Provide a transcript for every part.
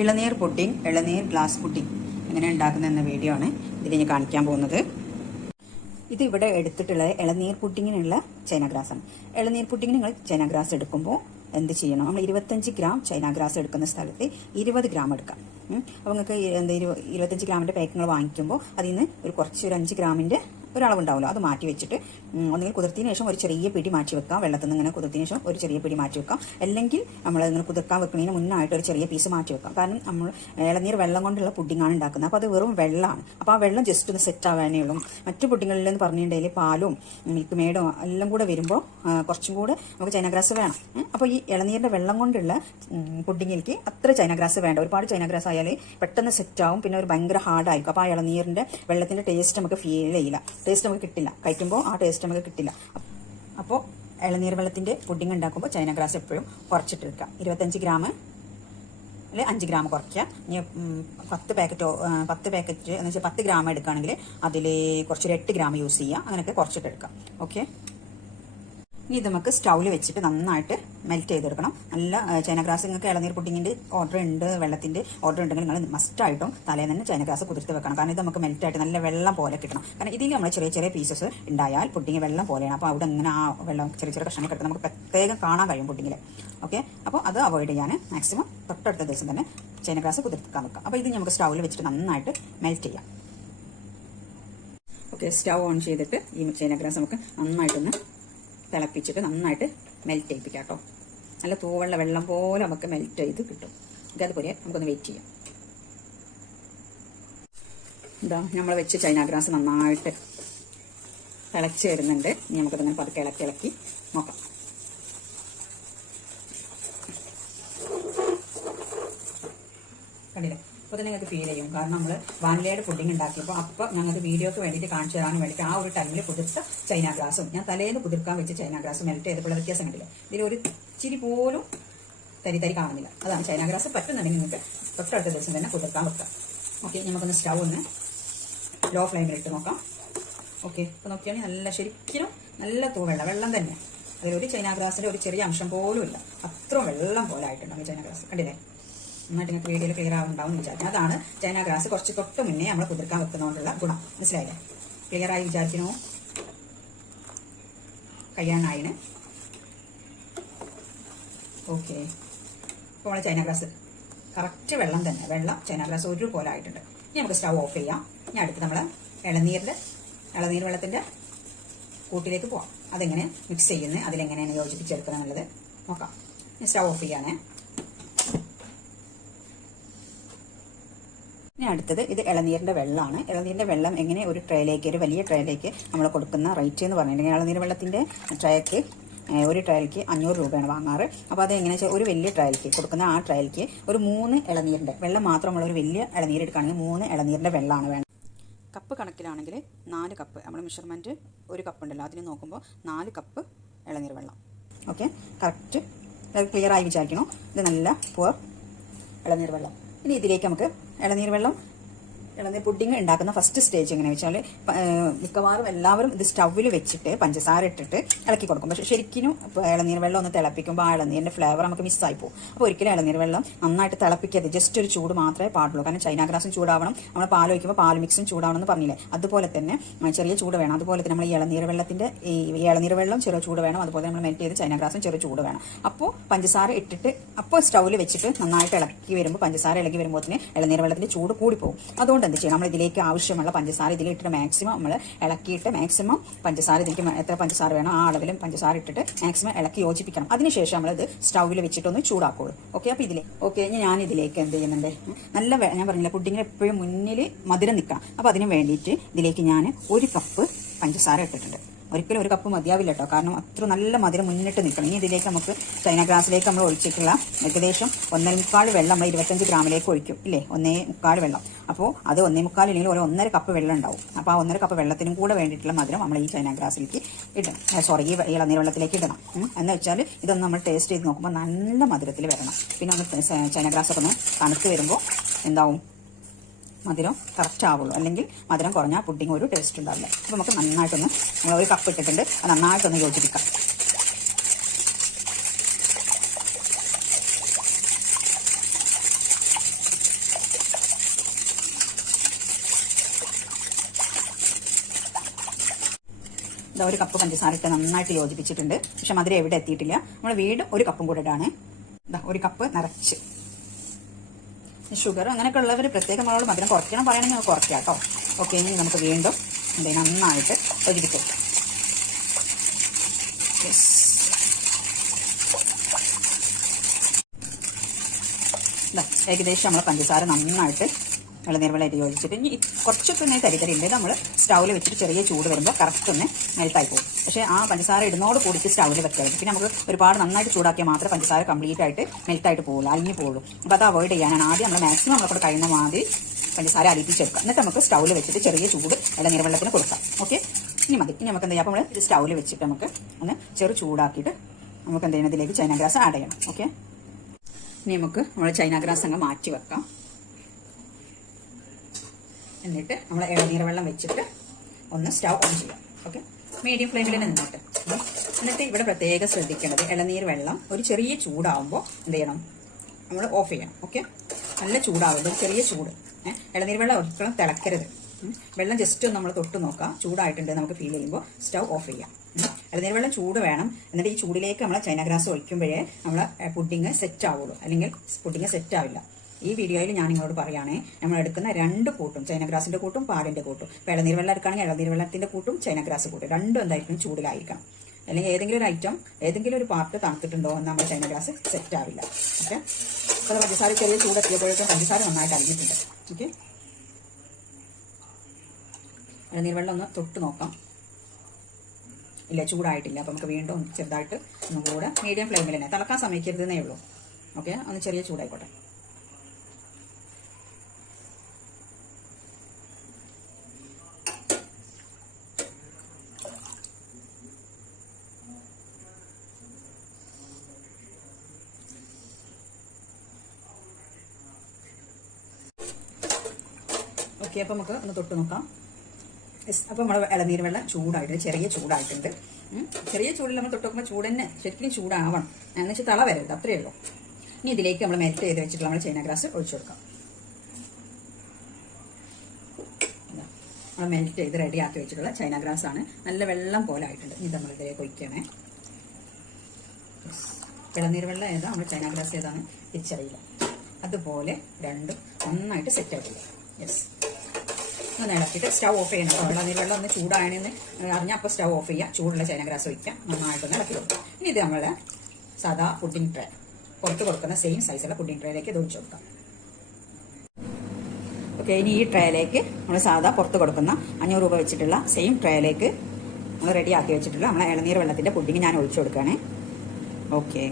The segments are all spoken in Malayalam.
ഇളനീർ പുഡിംഗ്, ഇളനീർ ഗ്ലാസ് പുഡിംഗ് എങ്ങനെ ഉണ്ടാക്കുന്നതെന്ന വീഡിയോ ആണ് ഇതിൽ ഞാൻ കാണിക്കാൻ പോകുന്നത്. ഇത് ഇവിടെ എടുത്തിട്ടുള്ളത് ഇളനീർ പുഡിങ്ങിനുള്ള ചൈന ഗ്രാസ് ആണ്. ഇളനീർ പുഡിങ്ങിന് നിങ്ങൾ ചൈന ഗ്രാസ് എടുക്കുമ്പോൾ എന്ത് ചെയ്യണം? നമ്മൾ 25 ഗ്രാം ചൈന ഗ്രാസ് എടുക്കുന്ന സ്ഥലത്ത് 20 ഗ്രാം എടുക്കാം. അപ്പോൾ നിങ്ങൾക്ക് 25 ഗ്രാമിന്റെ പാക്കങ്ങൾ വാങ്ങിക്കുമ്പോൾ അതിൽ നിന്ന് ഒരു 5 ഗ്രാമിന്റെ ഒരളവുണ്ടാവുമല്ലോ, അത് മാറ്റി വെച്ചിട്ട് ഒന്നുകിൽ കുതിർത്തിന് ശേഷം ഒരു ചെറിയ പിടി മാറ്റി വെക്കാം. വെള്ളത്തിൽ നിന്ന് ഇങ്ങനെ കുതിർത്തിന് ശേഷം ഒരു ചെറിയ പിടി മാറ്റി വെക്കാം. അല്ലെങ്കിൽ നമ്മൾ ഇങ്ങനെ കുതിർക്കാൻ വെക്കുന്നതിന് മുന്നായിട്ട് ഒരു ചെറിയ പീസ് മാറ്റി വെക്കാം. കാരണം നമ്മൾ ഇളനീർ വെള്ളം കൊണ്ടുള്ള പുഡിങ്ങാണ് ഉണ്ടാക്കുന്നത്. അപ്പോൾ അത് വെറും വെള്ളമാണ്. അപ്പോൾ ആ വെള്ളം ജസ്റ്റ് ഒന്ന് സെറ്റ് ആവാനേ ഉള്ളൂ. മറ്റു പുഡിങ്ങുകളിലെന്ന് പറഞ്ഞിട്ടുണ്ടെങ്കിൽ പാലും മിൽക്ക് മേഡോ എല്ലാം കൂടെ വരുമ്പോൾ കുറച്ചും കൂടെ നമുക്ക് ചൈന ഗ്രാസ് വേണം. അപ്പോൾ ഈ ഇളനീരിന്റെ വെള്ളം കൊണ്ടുള്ള പുഡിങ്ങിലേക്ക് അത്ര ചൈന ഗ്രാസ് വേണ്ട. ഒരുപാട് ചൈന ഗ്രാസ് ആയാൽ പെട്ടെന്ന് സെറ്റ് ആവും, പിന്നെ ഒരു ഭയങ്കര ഹാർഡായിരിക്കും. അപ്പോൾ ആ ഇളനീരിന്റെ വെള്ളത്തിന്റെ ടേസ്റ്റ് നമുക്ക് ഫീൽ ചെയ്യില്ല, ടേസ്റ്റ് നമുക്ക് കിട്ടില്ല. കഴിക്കുമ്പോൾ ആ ടേസ്റ്റ് നമുക്ക് കിട്ടില്ല. അപ്പോൾ ഇളനീർ വെള്ളത്തിന്റെ പുഡിംഗ് ഉണ്ടാക്കുമ്പോൾ ചൈന ഗ്രാസ് എപ്പോഴും കുറച്ചിട്ട് എടുക്കാം. 25 ഗ്രാം അല്ലെ 5 ഗ്രാം കുറയ്ക്കുക. ഇനി 10 പാക്കറ്റ് എന്ന് വെച്ചാൽ 10 ഗ്രാം എടുക്കുകയാണെങ്കിൽ അതിൽ കുറച്ചൊരു 8 ഗ്രാം യൂസ് ചെയ്യുക. അങ്ങനെയൊക്കെ കുറച്ചിട്ട് എടുക്കാം. ഓക്കെ, ഇനി ഇത് നമുക്ക് സ്റ്റൗവിൽ വെച്ചിട്ട് നന്നായിട്ട് മെൽറ്റ് ചെയ്തെടുക്കണം. നല്ല ചൈന ഗ്രാസ് നിങ്ങൾക്ക് ഇളനീർ പുഡിങ്ങിന്റെ ഓർഡർ ഉണ്ട്, വെള്ളത്തിന്റെ ഓർഡർ ഉണ്ടെങ്കിൽ നിങ്ങൾ മസ്റ്റായിട്ടും തലേന്ന് തന്നെ ചൈന ഗ്രാസ് കുതിർത്ത് വെക്കണം. കാരണം ഇത് നമുക്ക് മെൽറ്റായിട്ട് നല്ല വെള്ളം പോലെ കിട്ടണം. കാരണം ഇതിൽ നമ്മൾ ചെറിയ ചെറിയ പീസസ് ഉണ്ടായാൽ പുഡിങ് വെള്ളം പോലെയാണ്. അപ്പോൾ അവിടെ ഇങ്ങനെ ആ വെള്ളം ചെറിയ ചെറിയ കഷ്ണം കിട്ടും, നമുക്ക് പ്രത്യേകം കാണാൻ കഴിയും പുഡിങ്ങിൽ. ഓക്കെ, അപ്പോൾ അത് അവോയ്ഡ് ചെയ്യാൻ മാക്സിമം തൊട്ടടുത്ത ദിവസം തന്നെ ചൈന ഗ്രാസ് കുതിർക്കാൻ വെക്കാം. അപ്പോൾ ഇത് നമുക്ക് സ്റ്റൗവിൽ വെച്ചിട്ട് നന്നായിട്ട് മെൽറ്റ് ചെയ്യാം. ഓക്കെ, സ്റ്റൗ ഓൺ ചെയ്തിട്ട് ഈ ചൈന ഗ്രാസ് നമുക്ക് നന്നായിട്ടൊന്ന് തിളപ്പിച്ചിട്ട് നന്നായിട്ട് മെൽറ്റ് ചെയ്യിപ്പിക്കാം കേട്ടോ. നല്ല തൂവെള്ള വെള്ളം പോലെ നമുക്ക് മെൽറ്റ് ചെയ്ത് കിട്ടും. അതുപോലെ നമുക്കൊന്ന് വെയിറ്റ് ചെയ്യാം. എന്താ നമ്മൾ വെച്ച് ചൈന ഗ്രാസ് നന്നായിട്ട് തിളച്ച് വരുന്നുണ്ട്. ഇനി നമുക്കതിങ്ങനെ പതുക്കെ ഇളക്കി നോക്കാം. കണ്ടില്ലേ? അപ്പോൾ തന്നെ നിങ്ങൾക്ക് ഫീൽ ചെയ്യും. കാരണം നമ്മൾ വാനിലയുടെ പുഡിംഗ് ഉണ്ടാക്കിയപ്പോൾ അപ്പോൾ ഞങ്ങൾക്ക് വീഡിയോക്ക് വേണ്ടിയിട്ട് കാണിച്ചു തരാനും വേണ്ടിയിട്ട് ആ ഒരു ടൈമിൽ കുതിർത്ത ചൈന ഗ്രാസും ഞാൻ തലേന്ന് കുതിർക്കാൻ വെച്ച് ചൈന ഗ്രാസും മെൽറ്റ് ചെയ്തപ്പോൾ വ്യത്യാസം കണ്ടില്ല. ഇതിലൊരു ഇച്ചിരി പോലും തരി കാണുന്നില്ല. അതാണ് ചൈന ഗ്രാസ് പറ്റുന്നുണ്ടെങ്കിൽ നിങ്ങൾക്ക് തൊട്ടടുത്ത ദിവസം തന്നെ കുതിർക്കാൻ വെക്കാം. ഓക്കെ, നമുക്കൊന്ന് സ്റ്റൗ ഒന്ന് ലോ ഫ്ലെയിമിലിട്ട് നോക്കാം. ഓക്കെ, അപ്പോൾ നോക്കിയാണെങ്കിൽ നല്ല ശരിക്കും നല്ല വെള്ളം തന്നെ. അതിലൊരു ചൈന ഗ്രാസിന്റെ ഒരു ചെറിയ അംശം പോലും ഇല്ല. അത്രയും വെള്ളം പോലെ ആയിട്ടുണ്ടാവും ചൈന ഗ്രാസ്. കണ്ടില്ലേ? നന്നായിട്ട് നിങ്ങൾക്ക് വീഡിയോയിൽ ക്ലിയർ ആവുന്നുണ്ടാവും എന്ന് വിചാരിക്കും. അതാണ് ചൈന ഗ്രാസ് കുറച്ച് തൊട്ട് മുന്നേ നമ്മൾ കുതിർക്കാൻ വെക്കുന്നതുകൊണ്ടുള്ള ഗുണം. മനസ്സിലായില്ലേ? ക്ലിയർ ആയി വിചാരിക്കണോ? കഴിയാനായിന്. ഓക്കെ, ഇപ്പോൾ നമ്മൾ ചൈന ഗ്രാസ് കറക്റ്റ് വെള്ളം തന്നെ, വെള്ളം ചൈന ഗ്രാസ് ഒരുപോലെ ആയിട്ടുണ്ട്. ഇനി നമുക്ക് സ്റ്റൗ ഓഫ് ചെയ്യാം. ഇനി അടുത്ത് നമ്മൾ ഇളനീർ വെള്ളത്തിന്റെ കൂട്ടിലേക്ക് പോവാം. അതെങ്ങനെ മിക്സ് ചെയ്യുന്നത്, അതിലെങ്ങനെയാണ് യോജിപ്പിച്ചെടുക്കുക എന്നുള്ളത് നോക്കാം. ഇനി സ്റ്റൗ ഓഫ് ചെയ്യാനേ. ഇനി അടുത്തത് ഇത് ഇളനീരിന്റെ വെള്ളമാണ്. ഇളനീരിന്റെ വെള്ളം എങ്ങനെ ഒരു ട്രേയിലേക്ക്, ഒരു വലിയ ട്രേയിലേക്ക് നമ്മൾ കൊടുക്കുന്ന റേറ്റ് എന്ന് പറഞ്ഞിട്ടുണ്ടെങ്കിൽ ഇളനീർ വെള്ളത്തിന്റെ ട്രേക്ക് ഒരു ട്രയലിക്ക് 500 രൂപയാണ് വാങ്ങാറ്. അപ്പോൾ അത് എങ്ങനെയാ വെച്ചാൽ ഒരു വലിയ ട്രയലിക്ക് കൊടുക്കുന്ന ആ ട്രയലിക്ക് ഒരു 3 ഇളനീരിന്റെ വെള്ളം മാത്രമുള്ള ഒരു വലിയ ഇളനീർ എടുക്കുകയാണെങ്കിൽ 3 ഇളനീരിന്റെ വെള്ളമാണ് വേണ്ടത്. കപ്പ് കണക്കിലാണെങ്കിൽ 4 കപ്പ്, നമ്മുടെ മെഷർമെന്റ് ഒരു കപ്പ് ഉണ്ടല്ലോ, അതിന് നോക്കുമ്പോൾ 4 കപ്പ് ഇളനീർ വെള്ളം. ഓക്കെ, കറക്റ്റ് ക്ലിയർ ആയി വിചാരിക്കണോ? ഇത് നല്ല പുവർ ഇളനീർ വെള്ളം. ഇനി ഇതിലേക്ക് നമുക്ക് ഇളനീർ പുഡിംഗ് ഉണ്ടാക്കുന്ന ഫസ്റ്റ് സ്റ്റേജ് എങ്ങനെ വെച്ചാൽ മിക്കവാറും എല്ലാവരും ഇത് സ്റ്റൗവിൽ വെച്ചിട്ട് പഞ്ചസാര ഇട്ടിട്ട് ഇളക്കി കൊടുക്കും. പക്ഷെ ശരിക്കും ഇളനീർ വെള്ളം ഒന്ന് തിളപ്പിക്കുമ്പോൾ ആ ഇളനീരിന്റെ ഫ്ലേവർ നമുക്ക് മിസ്സായി പോകും. അപ്പോൾ ഒരിക്കലും ഇളനീർ വെള്ളം നന്നായിട്ട് തിളപ്പിക്കരുത്. ജസ്റ്റ് ഒരു ചൂട് മാത്രമേ പാടുള്ളൂ. കാരണം ചൈന ഗ്രാസും ചൂടാവണം, നമ്മൾ പാൽ ഒഴിക്കുമ്പോൾ പാൽ മിക്സും ചൂടാവണം എന്ന് പറഞ്ഞില്ലേ, അതുപോലെ തന്നെ ചെറിയ ചൂട് വേണം. അതുപോലെ തന്നെ നമ്മൾ ഈ ഇളനീർ വെള്ളം ചെറിയ ചൂട് വേണം. അതുപോലെ നമ്മൾ മെൽറ്റ് ചെയ്ത് ചൈന ഗ്രാസും ചെറിയ ചൂട് വേണം. അപ്പോൾ പഞ്ചസാര ഇട്ടിട്ട് അപ്പോൾ സ്റ്റൗവിൽ വെച്ചിട്ട് നന്നായിട്ട് ഇളക്കി വരുമ്പോൾ പഞ്ചസാര ഇളക്കി വരുമ്പോൾ ഇളനീർ വെള്ളത്തിന്റെ ചൂട് കൂടിപ്പോകും. അതുകൊണ്ട് എന്ത് ചെയ്യണം? നമ്മൾ ഇതിലേക്ക് ആവശ്യമുള്ള പഞ്ചസാര ഇതിലിട്ടിട്ട് മാക്സിമം നമ്മൾ ഇളക്കിയിട്ട് മാക്സിമം പഞ്ചസാര ഇതിലേക്ക് എത്ര പഞ്ചസാര വേണം ആ അളവിലും പഞ്ചസാര ഇട്ടിട്ട് മാക്സിമം ഇളക്കി യോജിപ്പിക്കണം. അതിനുശേഷം നമ്മളിത് സ്റ്റൗവിൽ വെച്ചിട്ടൊന്ന് ചൂടാക്കുള്ളൂ. ഓക്കെ, അപ്പോൾ ഞാൻ ഇതിലേക്ക് എന്ത് ചെയ്യുന്നുണ്ട്? ഞാൻ പറഞ്ഞില്ല, പുഡിങ്ങിന് എപ്പോഴും മുന്നിൽ മധുരം നിൽക്കണം. അപ്പോൾ അതിന് വേണ്ടിയിട്ട് ഇതിലേക്ക് ഞാൻ 1 കപ്പ് പഞ്ചസാര ഇട്ടിട്ടുണ്ട്. ഒരിക്കലും 1 കപ്പ് മതിയാവില്ല കേട്ടോ, കാരണം അത്ര നല്ല മധുരം മുന്നിട്ട് നിൽക്കണം. ഇനി ഇതിലേക്ക് നമുക്ക് ചൈന ഗ്രാസിലേക്ക് നമ്മൾ ഒഴിച്ചിട്ടുള്ള ഏകദേശം 1.25 വെള്ളം നമ്മൾ 25 ഗ്രാമിലേക്ക് ഒഴിക്കും ഇല്ലേ? 1.25 വെള്ളം. അപ്പോൾ അത് 1.25 ഇല്ലെങ്കിൽ ഒരു 1.5 കപ്പ് വെള്ളം ഉണ്ടാവും. അപ്പോൾ ആ 1.5 കപ്പ് വെള്ളത്തിനും കൂടെ വേണ്ടിയിട്ടുള്ള മധുരം നമ്മൾ ഈ ചൈന ഗ്രാസിലേക്ക് ഇടണം. ഈ ഇളനീർ വെള്ളത്തിലേക്ക് ഇടണം. എന്ന് വെച്ചാൽ ഇതൊന്ന് നമ്മൾ ടേസ്റ്റ് ചെയ്ത് നോക്കുമ്പോൾ നല്ല മധുരത്തിൽ വരണം. പിന്നെ ഒന്ന് ചൈന ഗ്രാസൊക്കെ ഒന്ന് തണുത്ത് വരുമ്പോൾ എന്താവും? മധുരം കറക്റ്റ് ആവുള്ളൂ. അല്ലെങ്കിൽ മധുരം കുറഞ്ഞാൽ പുഡിംഗ് ഒരു ടേസ്റ്റ് ഉണ്ടാവില്ല. അപ്പോൾ നമുക്ക് നന്നായിട്ടൊന്ന്, നമ്മൾ 1 കപ്പ് ഇട്ടിട്ടുണ്ട്, അത് നന്നായിട്ടൊന്ന് യോജിപ്പിക്കാം. ഇതാ 1 കപ്പ് പഞ്ചസാര ഇട്ട് നന്നായിട്ട് യോജിപ്പിച്ചിട്ടുണ്ട്. പക്ഷെ മധുരം എവിടെ എത്തിയിട്ടില്ല. നമ്മൾ വീണ്ടും 1 കപ്പും കൂടെ ഇടാണ്. ഇതാ 1 കപ്പ് നിറച്ച്. ഷുഗർ അങ്ങനെയൊക്കെ ഉള്ളവർ പ്രത്യേകം നമ്മളോട് മധുരം കുറയ്ക്കണം പറയണമെങ്കിൽ കുറയ്ക്കാം കേട്ടോ. ഓക്കെ, ഇനി നമുക്ക് വീണ്ടും നന്നായിട്ട് യോജിപ്പിക്കാം. ഏകദേശം നമ്മൾ പഞ്ചസാര നന്നായിട്ട് ഇളനീർ വെള്ളമായിട്ട് യോജിച്ചിട്ട് ഇനി കുറച്ചൊക്കെ ഒന്ന് തരി ഉണ്ട്. നമ്മൾ സ്റ്റൗവിൽ വെച്ചിട്ട് ചെറിയ ചൂട് വരുമ്പോൾ കറക്റ്റ് ഒന്ന് മെൽട്ടായി പോകും. പക്ഷേ ആ പഞ്ചസാര ഇടുന്നോട് കൂടിയിട്ട് സ്റ്റൗവിൽ വെക്കരുത്. പിന്നെ നമുക്ക് ഒരുപാട് നന്നായിട്ട് ചൂടാക്കിയാൽ മാത്രമേ പഞ്ചസാര കംപ്ലീറ്റ് ആയിട്ട് മെൽട്ടായിട്ട് പോകുള്ളൂ, അലിഞ്ഞു പോകുള്ളൂ. അപ്പോൾ അത് അവോയ്ഡ് ചെയ്യാനാണ് ആദ്യം നമ്മൾ മാക്സിമം നമ്മളെ കഴിയുന്ന മാതിരി പഞ്ചസാര അലിയിപ്പിച്ചെടുക്കാം. എന്നിട്ട് നമുക്ക് സ്റ്റൗവിൽ വെച്ചിട്ട് ചെറിയ ചൂട് ഇളനീർ വെള്ളത്തിന് കൊടുക്കാം. ഓക്കെ, ഇനി മതി. ഇനി നമുക്ക് എന്താ ചെയ്യാം, അപ്പോൾ നമ്മൾ സ്റ്റൗവിൽ വെച്ചിട്ട് നമുക്ക് ഒന്ന് ചെറു ചൂടാക്കിയിട്ട് നമുക്ക് എന്ത് ചെയ്യണം, ഇതിലേക്ക് ചൈന ഗ്രാസ് ആഡ് ചെയ്യണം. ഓക്കെ, ഇനി നമുക്ക് നമ്മൾ ചൈന ഗ്രാസ് അങ്ങ് മാറ്റി വെക്കാം. എന്നിട്ട് നമ്മൾ ഇളനീർ വെള്ളം വെച്ചിട്ട് ഒന്ന് സ്റ്റൗ ഓൺ ചെയ്യാം. ഓക്കെ, മീഡിയം ഫ്ലെയിമിൽ നിന്നിട്ട്. എന്നിട്ട് ഇവിടെ പ്രത്യേകം ശ്രദ്ധിക്കേണ്ടത് ഇളനീർ വെള്ളം ഒരു ചെറിയ ചൂടാവുമ്പോൾ എന്ത് ചെയ്യണം, നമ്മൾ ഓഫ് ചെയ്യണം. ഓക്കെ, നല്ല ചൂടാവുമ്പോൾ ചെറിയ ചൂട്. ഇളനീർ വെള്ളം ഒരിക്കലും തിളക്കരുത്. വെള്ളം ജസ്റ്റ് ഒന്ന് നമ്മൾ തൊട്ട് നോക്കാം, ചൂടായിട്ടുണ്ട് നമുക്ക് ഫീൽ ചെയ്യുമ്പോൾ സ്റ്റൗ ഓഫ് ചെയ്യാം. ഇളനീർ വെള്ളം ചൂട് വേണം. എന്നിട്ട് ഈ ചൂടിലേക്ക് നമ്മൾ ചൈന ഗ്രാസ് ഒഴിക്കുമ്പോഴേ നമ്മളെ പുഡിങ് സെറ്റ് ആവുള്ളൂ, അല്ലെങ്കിൽ പുഡിങ് സെറ്റ് ആവില്ല. ഈ വീഡിയോയിൽ ഞാൻ നിങ്ങളോട് പറയുകയാണെ, നമ്മൾ എടുക്കുന്ന 2 കൂട്ടും, ചൈന ഗ്രാസിന്റെ കൂട്ടും പാലിന്റെ കൂട്ടും. ഇപ്പോൾ ഇളനീർ വെള്ളം എടുക്കുകയാണെങ്കിൽ ഇളനീർ വെള്ളത്തിന്റെ കൂട്ടും ചൈന ഗ്രാസ് കൂട്ടും രണ്ടും എന്തായിരിക്കും, ചൂടിലായിരിക്കണം. അല്ലെങ്കിൽ ഏതെങ്കിലും ഒരു ഐറ്റം, ഏതെങ്കിലും ഒരു പാർട്ട് തണുത്തിട്ടുണ്ടോ എന്ന് നമ്മൾ ചൈന ഗ്രാസ് സെറ്റ് ആവില്ല. ഓക്കെ, അപ്പോൾ പഞ്ചസാര ചെറിയ ചൂടെത്തിയപ്പോഴേക്കും പഞ്ചസാര നന്നായിട്ട് അലിഞ്ഞിട്ടുണ്ട്. ഓക്കെ, ഇളനീർ വെള്ളം ഒന്ന് തൊട്ട് നോക്കാം. ഇല്ല, ചൂടായിട്ടില്ല. അപ്പോൾ നമുക്ക് വീണ്ടും ചെറുതായിട്ട് ഒന്നുകൂടെ മീഡിയം ഫ്ലെയിമിൽ തന്നെ, തിളക്കാൻ സമ്മതിക്കരുതെന്നേ ഉള്ളൂ. ഓക്കെ, ഒന്ന് ചെറിയ ചൂടായിക്കോട്ടെ. ഓക്കെ, അപ്പോൾ നമുക്ക് ഒന്ന് തൊട്ട് നോക്കാം. അപ്പോൾ നമ്മൾ ഇളനീർ വെള്ളം ചൂടായിട്ടുണ്ട്, ചെറിയ ചൂടായിട്ടുണ്ട്. ചെറിയ ചൂടിൽ നമ്മൾ തൊട്ട് നോക്കുമ്പോൾ ചൂട് തന്നെ ശരിക്കും ചൂടാവണം, എന്ന് വെച്ചാൽ തള വരരുത്, അത്രയേ ഉള്ളൂ. ഇനി ഇതിലേക്ക് നമ്മൾ മെൽറ്റ് ചെയ്ത് വെച്ചിട്ട് നമ്മൾ ചൈന ഗ്രാസ് ഒഴിച്ചു കൊടുക്കാം. നമ്മൾ മെൽറ്റ് ചെയ്ത് റെഡിയാക്കി വെച്ചിട്ടുള്ള ചൈന ഗ്രാസ് ആണ്. നല്ല വെള്ളം പോലെ ആയിട്ടുണ്ട്. ഇനി നമ്മൾ ഇതിലേക്ക് ഒഴിക്കണേ. ഇളനീർ വെള്ളം ഏതാ, നമ്മൾ ചൈന ഗ്രാസ് ഏതാണ് തിരിച്ചറിയില്ല. അതുപോലെ രണ്ടും നന്നായിട്ട് സെറ്റ് ആയിട്ടില്ല. യെസ്, ഒന്ന് ഇളക്കിയിട്ട് സ്റ്റൗ ഓഫ് ചെയ്യണം. ഇളനീർ വെള്ളം ഒന്ന് ചൂടാണെന്ന് അറിഞ്ഞാൽ അപ്പോൾ സ്റ്റൗ ഓഫ് ചെയ്യുക, ചൂടുള്ള ചൈന ഗ്രാസ് ഒഴിക്കുക, നന്നായിട്ടൊന്ന് ഇളക്കി കൊടുക്കുക. ഇനി ഇത് നമ്മൾ സാധാ പുഡിംഗ് ട്രേ, പുറത്ത് കൊടുക്കുന്ന സെയിം സൈസുള്ള പുഡിംഗ് ട്രേയിലേക്ക് ഇത് ഒഴിച്ചു കൊടുക്കാം. ഓക്കെ, ഇനി ഈ ട്രേയിലേക്ക് നമ്മൾ സാധാ പുറത്ത് കൊടുക്കുന്ന 500 രൂപ വെച്ചിട്ടുള്ള സെയിം ട്രേയിലേക്ക് നമ്മൾ റെഡിയാക്കി വെച്ചിട്ടുള്ള നമ്മളെ ഇളനീർ വെള്ളത്തിൻ്റെ പുഡിംഗ് ഞാൻ ഒഴിച്ചു കൊടുക്കുകയാണ്. ഓക്കെ,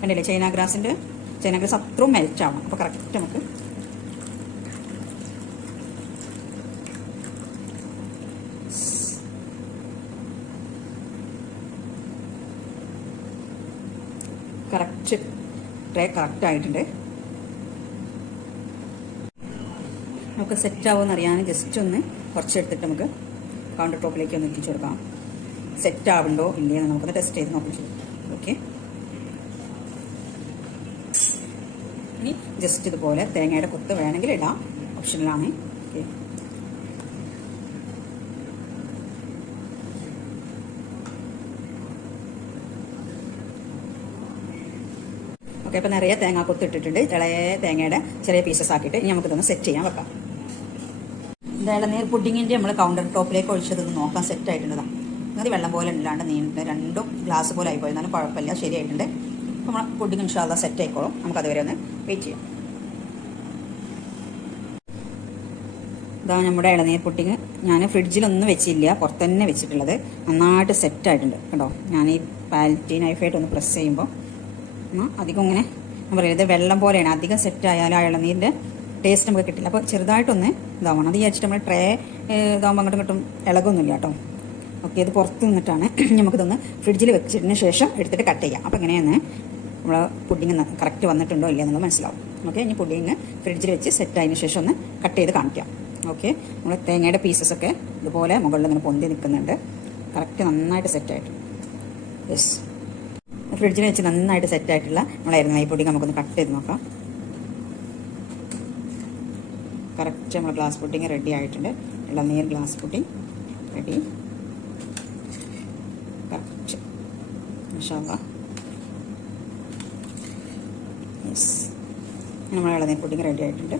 കണ്ടില്ലേ, ചൈന ഗ്രാസ് അത്രയും മെൽറ്റ് ആവണം. അപ്പോൾ കറക്റ്റ് നമുക്ക് ട്രേ കറക്റ്റ് ആയിട്ടുണ്ട്. നമുക്ക് സെറ്റ് ആവുമെന്ന് അറിയാൻ ജസ്റ്റ് ഒന്ന് കുറച്ചെടുത്തിട്ട് നമുക്ക് കൗണ്ടർ ടോപ്പിലേക്ക് ഒന്ന് എത്തിച്ചു കൊടുക്കാം. സെറ്റ് ആവുന്നുണ്ടോ ഇല്ലയെന്ന് നമുക്കൊന്ന് ടെസ്റ്റ് ചെയ്ത് നോക്കാം. ഓക്കെ, ഇനി ജസ്റ്റ് ഇതുപോലെ തേങ്ങയുടെ കൊത്ത് വേണമെങ്കിൽ ഇടാം, ഓപ്ഷനിലാണ്. ഓക്കെ, ഓക്കെ, അപ്പോൾ നിറയെ തേങ്ങ കൊത്ത് ഇട്ടിട്ടുണ്ട്. ഇളയ തേങ്ങയുടെ ചെറിയ പീസസ് ആക്കിയിട്ട് ഇനി നമുക്കിതൊന്ന് സെറ്റ് ചെയ്യാൻ വെക്കാം. ഇളനീർ പുഡിങ്ങിൻ്റെ നമ്മൾ കൗണ്ടർ ടോപ്പിലേക്ക് ഒഴിച്ചതൊന്ന് നോക്കാം. സെറ്റ് ആയിട്ടുള്ളതാണ്. അത് വെള്ളം പോലെ ഇല്ലാണ്ട് നീണ്ട് രണ്ടും ഗ്ലാസ് പോലെ ആയിപ്പോയി, എന്നാലും കുഴപ്പമില്ല, ശരിയായിട്ടുണ്ട്. അപ്പോൾ നമ്മൾ പുഡിങ് ഇൻഷാല്ലാ സെറ്റ് ആയിക്കോളും. നമുക്കതുവരെ ഒന്ന് വെയിറ്റ് ചെയ്യാം. ഇതാണ് നമ്മുടെ ഇളനീർ പുഡിങ്. ഞാൻ ഫ്രിഡ്ജിലൊന്നും വെച്ചില്ല, പുറത്ത് തന്നെ വെച്ചിട്ടുള്ളത്. നന്നായിട്ട് സെറ്റായിട്ടുണ്ട് കേട്ടോ. ഞാൻ ഈ പാലറ്റി നൈഫായിട്ട് ഒന്ന് പ്രസ് ചെയ്യുമ്പോൾ അധികം ഇങ്ങനെ ഞാൻ പറയുന്നത് വെള്ളം പോലെയാണ്. അധികം സെറ്റായാലും ആ ഇളനീരിൻ്റെ ടേസ്റ്റ് നമുക്ക് കിട്ടില്ല. അപ്പോൾ ചെറുതായിട്ടൊന്ന് ഇതാവണം. അത് വിചാരിച്ചിട്ട് നമ്മൾ ട്രേ ഇതാകുമ്പോൾ അങ്ങോട്ടും ഇങ്ങോട്ടും ഇളകൊന്നുമില്ല കേട്ടോ. ഓക്കെ, ഇത് പുറത്ത് നിന്നിട്ടാണ്. നമുക്കിതൊന്ന് ഫ്രിഡ്ജിൽ വെച്ചതിന് ശേഷം എടുത്തിട്ട് കട്ട് ചെയ്യാം. അപ്പോൾ എങ്ങനെയാണ് നമ്മൾ പുഡിങ് കറക്റ്റ് വന്നിട്ടുണ്ടോ ഇല്ല എന്നുള്ളത് മനസ്സിലാവും. ഓക്കെ, ഇനി പുഡിങ് ഫ്രിഡ്ജിൽ വെച്ച് സെറ്റായതിനു ശേഷം ഒന്ന് കട്ട് ചെയ്ത് കാണിക്കാം. ഓക്കെ, നമ്മൾ തേങ്ങയുടെ പീസസൊക്കെ ഇതുപോലെ മുകളിൽ ഇങ്ങനെ പൊന്തി നിൽക്കുന്നുണ്ട്. കറക്റ്റ് നന്നായിട്ട് സെറ്റായിട്ട്. യെസ്, ഫ്രിഡ്ജിൽ വെച്ച് നന്നായിട്ട് സെറ്റായിട്ടുള്ള നമ്മളെ ഇളനീർ പുഡിംഗ് നമുക്കൊന്ന് കട്ട് ചെയ്ത് നോക്കാം. കറക്റ്റ് നമ്മൾ ഗ്ലാസ് പുഡിംഗ് റെഡി ആയിട്ടുണ്ട്. ഇളനീർ ഗ്ലാസ് പുഡിംഗ് റെഡി. കറക്റ്റ് മാഷാഅല്ലാഹ്. യെസ്, നമ്മൾ ഇളനീർ പുഡിംഗ് റെഡി ആയിട്ടുണ്ട്.